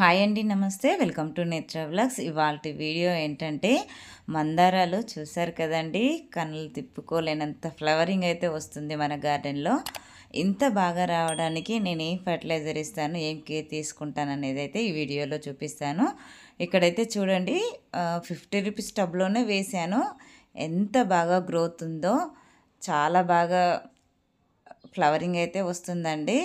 Hi అండి, నమస్తే. Welcome to నేత్ర వ్లాగ్స్. ఇవాల్టి వీడియో ఏంటంటే మందారాలు చూసారు కదండి. కన్నులు తిప్పుకోలేనంత ఫ్లవరింగ్ అయితే వస్తుంది మన గార్డెన్లో. ఇంత బాగా రావడానికి నేను ఏం ఫర్టిలైజర్ ఇస్తాను, ఏం కేర్ తీసుకుంటాను అనేది అయితే ఈ వీడియోలో చూపిస్తాను. ఇక్కడైతే చూడండి, 50 రూపీస్ టబ్లోనే వేసాను. ఎంత బాగా గ్రోత్ ఉందో, చాలా బాగా ఫ్లవరింగ్ అయితే వస్తుందండి.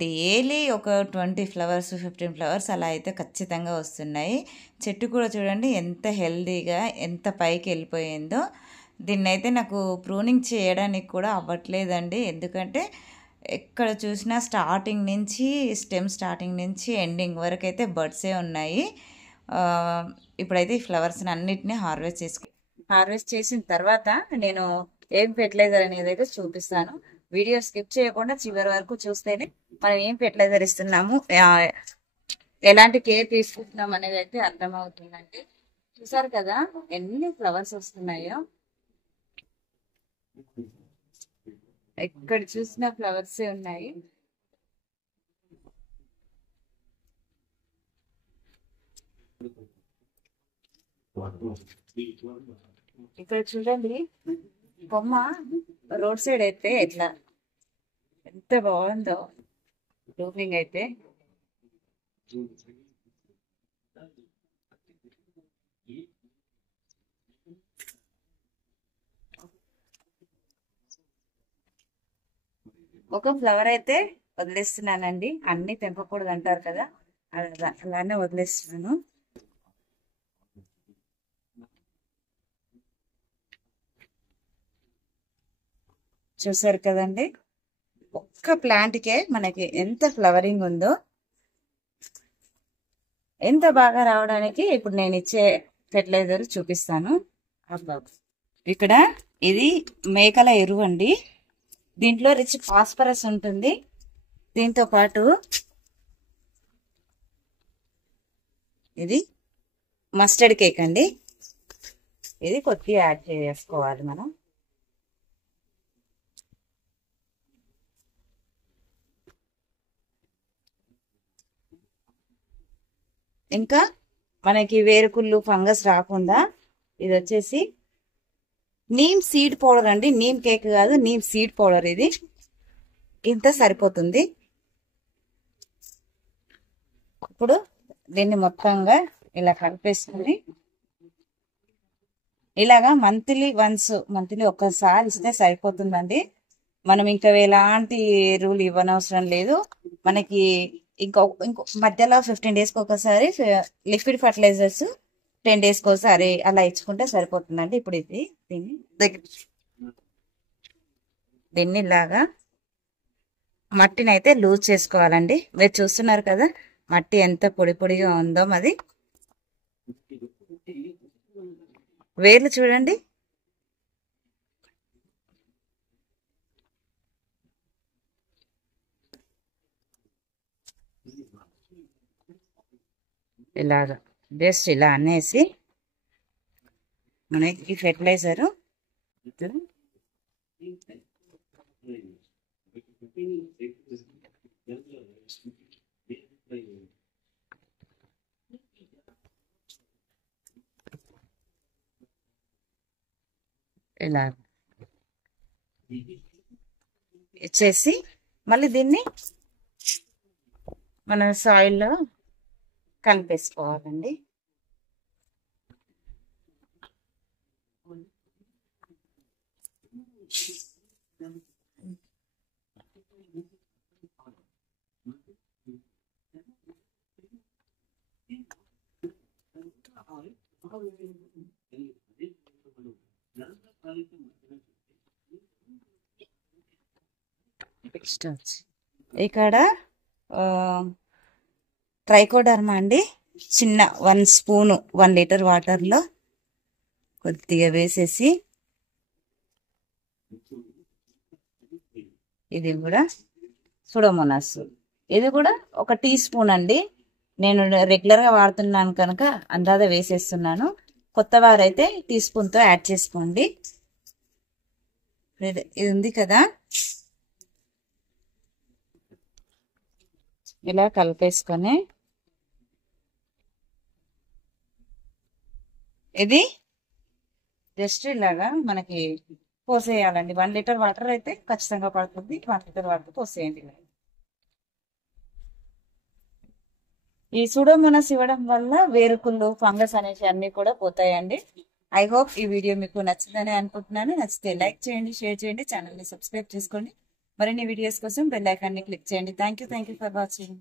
డైలీ ఒక 20 ఫ్లవర్స్ 15 ఫ్లవర్స్ అలా అయితే ఖచ్చితంగా వస్తున్నాయి. చెట్టు కూడా చూడండి ఎంత హెల్దీగా ఎంత పైకి వెళ్ళిపోయిందో. దీన్నైతే నాకు ప్రూనింగ్ చేయడానికి కూడా అవ్వట్లేదండి. ఎందుకంటే ఎక్కడ చూసినా స్టార్టింగ్ నుంచి స్టార్టింగ్ నుంచి ఎండింగ్ వరకు అయితే బర్డ్సే ఉన్నాయి. ఇప్పుడైతే ఈ ఫ్లవర్స్ని అన్నిటినీ హార్వెస్ట్ చేసిన తర్వాత నేను ఏం ఫెర్టిలైజర్ అనేది అయితే చూపిస్తాను. వీడియో స్కిప్ చేయకుండా చివరి వరకు చూస్తేనే మనం ఏం ఫెర్టిలైజర్ ఇస్తున్నాము, ఎలాంటి కేర్ తీసుకుంటున్నాం అనేది అయితే అర్థమవుతుందండి. చూసారు కదా ఎన్ని ఫ్లవర్స్ వస్తున్నాయో. ఎక్కడ చూసినా ఫ్లవర్సే ఉన్నాయి. ఇక్కడ చూడండి, బొమ్మ రోడ్ సైడ్ అయితే ఎట్లా ఎంత బాగుందో బ్లూమింగ్ అయితే. ఒక ఫ్లవర్ అయితే వదిలేస్తున్నానండి. అన్ని తెంపకూడదు అంటారు కదా, అలానే వదిలేస్తున్నాను. చూసారు కదండి, ఒక్క ప్లాంట్కే మనకి ఎంత ఫ్లవరింగ్ ఉందో. ఎంత బాగా రావడానికి ఇప్పుడు నేను ఇచ్చే ఫెర్టిలైజర్ చూపిస్తాను. ఇక్కడ ఇది మేకల ఎరువు అండి. దీంట్లో రిచ్ ఫాస్ఫరస్ ఉంటుంది. దీంతో పాటు ఇది మస్టర్డ్ కేక్ అండి. ఇది కొద్దిగా యాడ్ చేసుకోవాలి మనం. ఇంకా మనకి వేరుకుళ్ళు ఫంగస్ రాకుండా ఇది వచ్చేసి నీమ్ సీడ్ పౌడర్ అండి. నీమ్ కేక్ కాదు, నీమ్ సీడ్ పౌడర్. ఇది ఇంత సరిపోతుంది. ఇప్పుడు దీన్ని మొత్తంగా ఇలా కలిపేసుకుని ఇలాగా మంత్లీ ఒక్కసారి ఇస్తే సరిపోతుందండి. మనం ఇంకా ఎలాంటి ఎరువులు ఇవ్వనవసరం లేదు. మనకి ఇంకో మధ్యలో 15 డేస్కి ఒకసారి లిక్విడ్ ఫర్టిలైజర్స్ 10 డేస్కి ఒకసారి అలా ఇచ్చుకుంటే సరిపోతుందండి. ఇప్పుడు దీన్ని ఇలాగా మట్టిని అయితే లూజ్ చేసుకోవాలండి. మీరు చూస్తున్నారు కదా మట్టి ఎంత పొడి పొడిగా ఉందో. అది వేర్లు చూడండి, ఇలాగా జస్ట్ ఇలా అనేసి మనకి ఫెర్టిలైజరు ఇలా ఇచ్చేసి మళ్ళీ దీన్ని మన సాయిల్లో కలిపేసుకోవాలండి. ఇక్కడ ట్రైకోడర్మా అండి, చిన్న 1 స్పూను 1 లీటర్ వాటర్లో కొద్దిగా వేసేసి, ఇది కూడా సుడోమోనాస్, ఇది కూడా 1 టీ స్పూన్ అండి. నేను రెగ్యులర్గా వాడుతున్నాను కనుక అందాజ వేసేస్తున్నాను. కొత్త వారైతే టీ స్పూన్తో యాడ్ చేసుకోండి. ఇది ఉంది కదా, ఇలా కలిపేసుకొని ఇది జస్ట్ ఇలాగా మనకి పోసేయాలండి. 1 లీటర్ వాటర్ అయితే ఖచ్చితంగా పడుతుంది. 1 లీటర్ వాటర్ పోసేయండి. ఈ సూడోమోనాస్ ఇవ్వడం వల్ల వేరుకుళ్ళు, ఫంగస్ అనేవి అన్ని కూడా పోతాయండి. ఐ హోప్ ఈ వీడియో మీకు నచ్చిందని అనుకుంటున్నాను. నచ్చితే లైక్ చేయండి, షేర్ చేయండి, ఛానల్ని సబ్స్క్రైబ్ చేసుకోండి. మరిన్ని వీడియోస్ కోసం బెల్ ఐకాన్ని క్లిక్ చేయండి. Thank you for watching.